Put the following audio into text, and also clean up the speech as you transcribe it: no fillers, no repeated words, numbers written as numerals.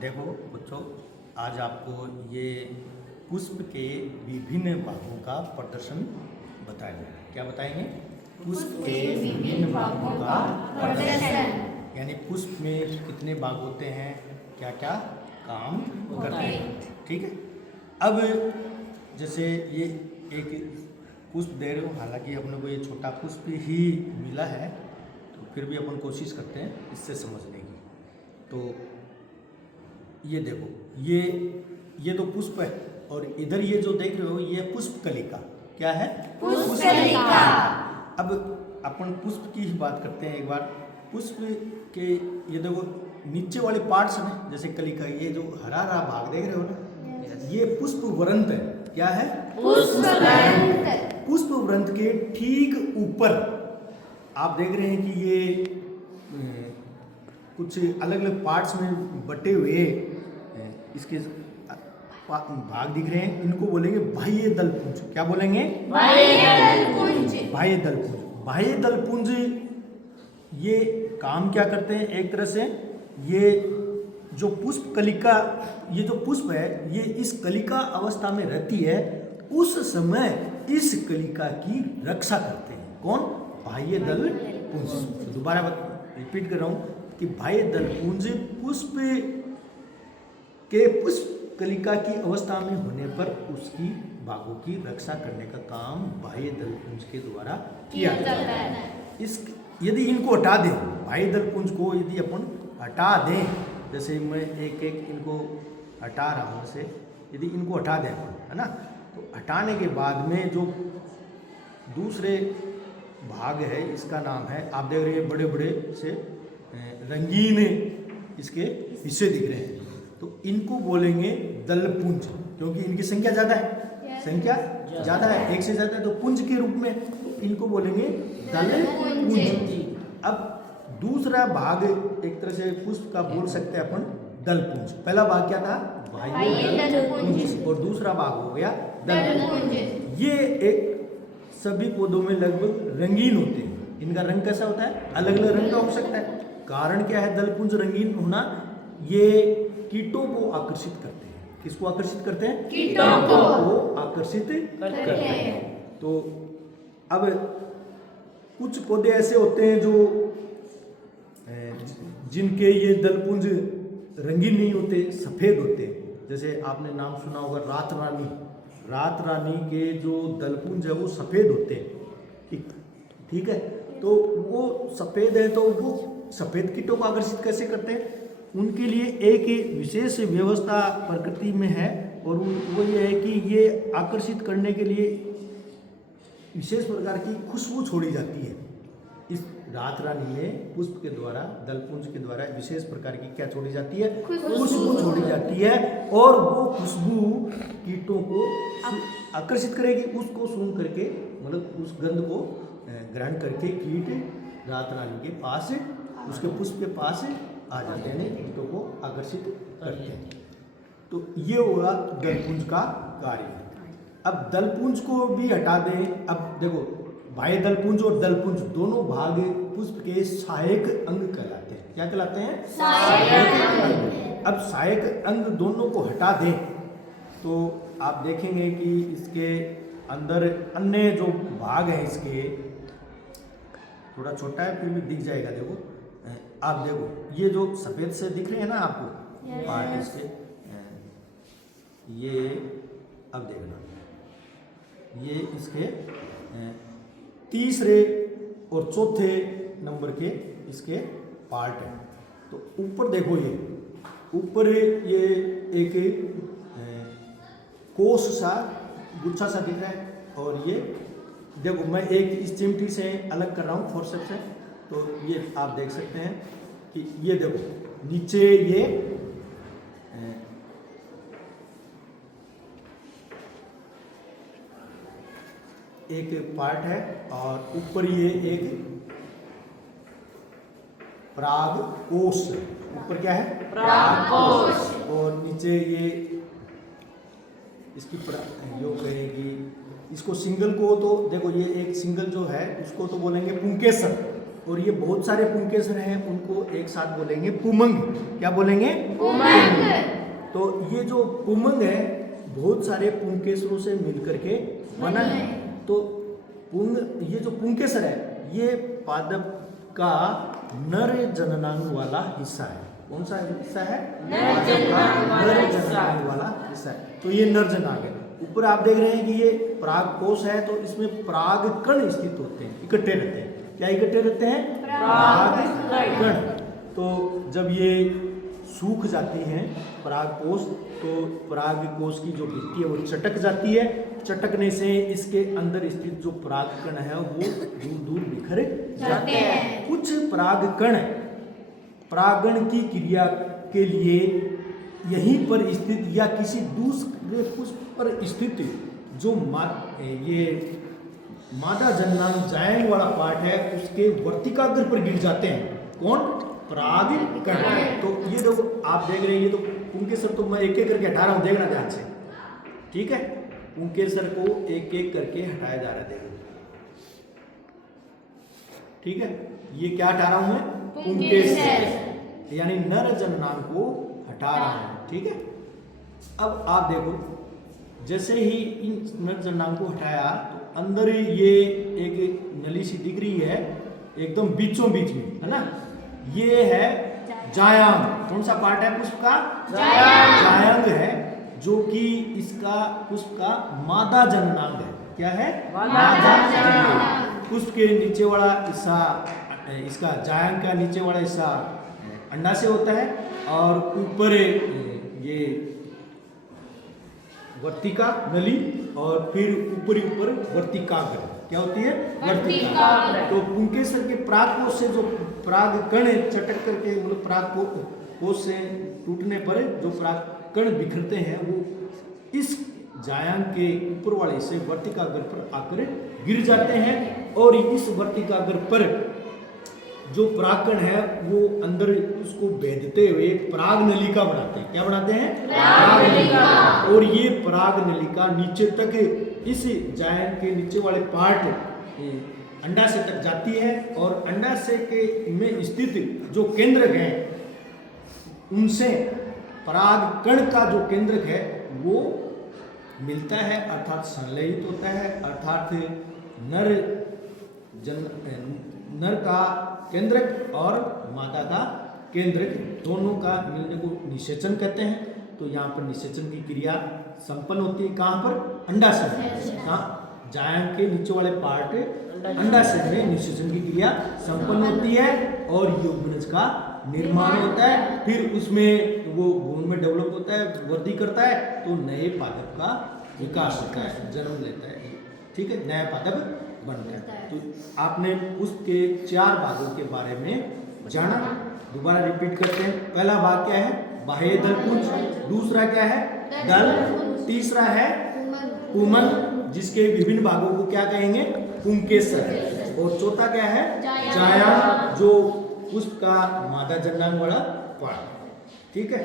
देखो बच्चों, आज आपको ये पुष्प के विभिन्न भागों का प्रदर्शन बताएंगे। क्या बताएंगे? पुष्प के विभिन्न भागों का प्रदर्शन। यानी पुष्प में कितने भाग होते हैं, क्या क्या काम करते हैं। ठीक है। अब जैसे ये एक पुष्प दे रहे हो, हालांकि अपने को ये छोटा पुष्प ही मिला है, तो फिर भी अपन कोशिश करते हैं इससे समझने की। तो ये देखो, ये तो पुष्प है, और इधर ये जो देख रहे हो ये पुष्प कलिका। क्या है? पुष्प कलिका। अब अपन पुष्प की ही बात करते हैं एक बार। पुष्प के ये देखो नीचे वाले पार्ट्स हैं, जैसे कलिका, ये जो हरा हरा भाग देख रहे हो ना, ये पुष्प वृंत है। क्या है? पुष्प वृंत। पुष्प वृंत के ठीक ऊपर आप देख रहे हैं कि ये कुछ अलग अलग पार्ट्स में बटे हुए इसके भाग दिख रहे हैं। इनको बोलेंगे बाह्य दलपुंज। क्या बोलेंगे? बाह्य दलपुंज। बाह्य दलपुंज। बाह्य दलपुंज ये काम क्या करते हैं? एक तरह से ये जो पुष्प कलिका, ये जो पुष्प है, ये इस कलिका अवस्था में रहती है, उस समय इस कलिका की रक्षा करते हैं। कौन? बाह्य दलपुंज। दोबारा रिपीट कर रहा हूं कि बाह्य दलपुंज पुष्प के पुष्प कलिका की अवस्था में होने पर उसकी भागों की रक्षा करने का काम बाह्य दलपुंज के द्वारा किया जाता है। इस यदि इनको हटा दें, बाह्य दलपुंज को यदि अपन हटा दें, जैसे मैं एक एक इनको हटा रहा हूँ, से यदि इनको हटा दें, है ना, तो हटाने के बाद में जो दूसरे भाग है, इसका नाम है, आप देख रहे हैं बड़े बड़े से रंगीन इसके हिस्से दिख रहे हैं, तो इनको बोलेंगे दलपुंज, क्योंकि इनकी संख्या ज़्यादा है। संख्या ज़्यादा है, एक से ज़्यादा है, तो पुंज के रूप में, तो इनको बोलेंगे दलपुंज। अब दूसरा भाग एक तरह से पुष्प का बोल सकते हैं अपन दलपुंज। पहला भाग क्या था? बाह्य दलपुंज। और दूसरा भाग हो गया दलपुंज। ये एक सभी पौधों में लगभग रंगीन होते हैं। इनका रंग कैसा होता है? अलग अलग रंग का हो सकता है। कारण क्या है दलपुंज रंगीन होना? ये कीटों को आकर्षित करते हैं। किसको आकर्षित करते हैं? कीटों को आकर्षित करते हैं। तो अब कुछ पौधे ऐसे होते हैं जो जिनके ये दलपुंज रंगीन नहीं होते, सफेद होते हैं। जैसे आपने नाम सुना होगा रात रानी। रात रानी के जो दलपुंज है वो सफेद होते हैं। ठीक है, तो वो सफेद है, तो वो सफेद कीटों को आकर्षित कैसे करते हैं? उनके लिए एक विशेष व्यवस्था प्रकृति में है, और वो ये है कि ये आकर्षित करने के लिए विशेष प्रकार की खुशबू छोड़ी जाती है। इस रात रानी में पुष्प के द्वारा, दलपुंज के द्वारा विशेष प्रकार की क्या छोड़ी जाती है? खुशबू छोड़ी जाती है, और वो खुशबू कीटों को आकर्षित करेगी। उसको सूंघ करके, मतलब उस गंध को ग्रहण करके कीट रात रानी के पास, उसके पुष्प के पास आ जाते हैं, कीटों को आकर्षित करते हैं। तो ये होगा दलपुंज का कार्य। अब दलपुंज को भी हटा दें। अब देखो, बाह्य दलपुंज और दलपुंज दोनों भाग पुष्प के सहायक अंग कहलाते हैं। क्या कहलाते हैं? सहायक अंग। अब सहायक अंग दोनों को हटा दें तो आप देखेंगे कि इसके अंदर अन्य जो भाग हैं, इसके थोड़ा छोटा है फिर भी दिख जाएगा। देखो, आप देखो, ये जो सफेद से दिख रहे हैं ना आपको पार्ट इसके, ये अब देखना, ये इसके तीसरे और चौथे नंबर के इसके पार्ट हैं। तो ऊपर देखो, ये ऊपर ये एक कोस सा, गुच्छा सा दिख रहा है, और ये देखो, मैं एक इस चिमटी से अलग कर रहा हूँ फोर्सेप्स से, तो ये आप देख सकते हैं कि ये देखो नीचे ये एक पार्ट है, और ऊपर ये एक पराग कोश। ऊपर क्या है? पराग कोश। और नीचे ये इसकी यो कहेगी, इसको सिंगल को तो देखो, ये एक सिंगल जो है उसको तो बोलेंगे पुंकेसर, और ये बहुत सारे पुंकेसर हैं, उनको एक साथ बोलेंगे पुमंग। क्या बोलेंगे? पुमंग। तो ये जो पुमंग है बहुत सारे पुंकेसरों से मिलकर के बना है। तो ये जो पुंकेसर है ये पादप का नर जननांग वाला हिस्सा है। कौन सा हिस्सा है? नर जननांग वाला हिस्सा है। तो ये नर जननांग है। ऊपर आप देख रहे हैं कि ये परागकोश है, तो इसमें पराग कण स्थित होते हैं, इकट्ठे रहते हैं। क्या इकट्ठे रहते हैं? पराग कण। तो जब ये सूख जाती हैं परागकोश, तो परागकोश की जो भित्ति है वो चटक जाती है। चटकने से इसके अंदर स्थित जो परागकण है वो दूर दूर बिखर जाते हैं। कुछ परागकण परागण की क्रिया के लिए यहीं पर स्थित या किसी दूसरे पुष्प पर स्थित जो ये मादा जननांग जायंग वाला पार्ट है उसके वर्तिकाग्र पर गिर जाते हैं। कौन? परागकण। तो ये देखो आप देख रहे हैं, ये तो पुंकेसर तो मैं एक एक करके हटा रहा हूँ, देखना ध्यान से, ठीक है? पुंकेसर को एक एक करके हटाया जा रहा है, देखो, ठीक है? ये क्या हटा रहा हूं मैं? पुंकेसर, यानी नर जननांग को हटा रहा हूं, ठीक है? अब आप देखो, जैसे ही इन नर जननांग को हटाया तो अंदर ये एक नली सी दिख रही है एकदम बीचों बीच में, है ना? ये है जायांग। कौन सा पार्ट है पुष्प का? जायांग है, जो कि इसका पुष्प का मादा जननांग है। क्या है? मादा जननांग। पुष्प के नीचे वाला हिस्सा, इसका जायांग का नीचे वाला हिस्सा अंडा से होता है और ऊपर ये वर्तिका नली और फिर ऊपर वर्तिकाग्र। क्या होती है? वर्तिकाग्र। तो पुंकेसर के परागकोश से जो परागकण चटक करके मतलब परागकोश से टूटने पर जो परागकण बिखरते हैं वो इस जायांग के ऊपर वाले हिस्से वर्तिकाग्र पर आकर गिर जाते हैं और इस वर्तिकाग्र पर जो परागकण है वो अंदर उसको भेदते हुए पराग नलिका बनाते हैं। क्या बनाते हैं? पराग नलिका। और ये पराग नलिका नीचे तक इस जायंग के नीचे वाले पार्ट अंडाशय तक जाती है और अंडाशय के में स्थित जो केंद्रक है उनसे परागकण का जो केंद्रक है वो मिलता है, अर्थात संलयित होता है, अर्थात नर का केंद्रक और मादा का केंद्रक दोनों का मिलने को निषेचन कहते हैं। तो यहाँ पर निषेचन की क्रिया संपन्न होती है। कहाँ पर? अंडाशय में। कहाँ? जायंग के नीचे वाले पार्ट अंडाशय में निषेचन की क्रिया संपन्न होती है और युग्मनज का निर्माण होता है। फिर उसमें वो भ्रूण में डेवलप होता है, वृद्धि करता है, तो नए पादप का विकास होता है, जन्म लेता है, ठीक है? नया पादप बनता है। तो आपने उसके 4 भागों के बारे में जाना। दोबारा रिपीट करते हैं। पहला भाग क्या है? बाह्य दल पुंज। दूसरा क्या है? दल। तीसरा है पुमंग, जिसके विभिन्न भागों को क्या कहेंगे? पुंकेसर। और चौथा क्या है? जायांग, जो पुष्प का मादा जननांग वाला पार्ट, ठीक है?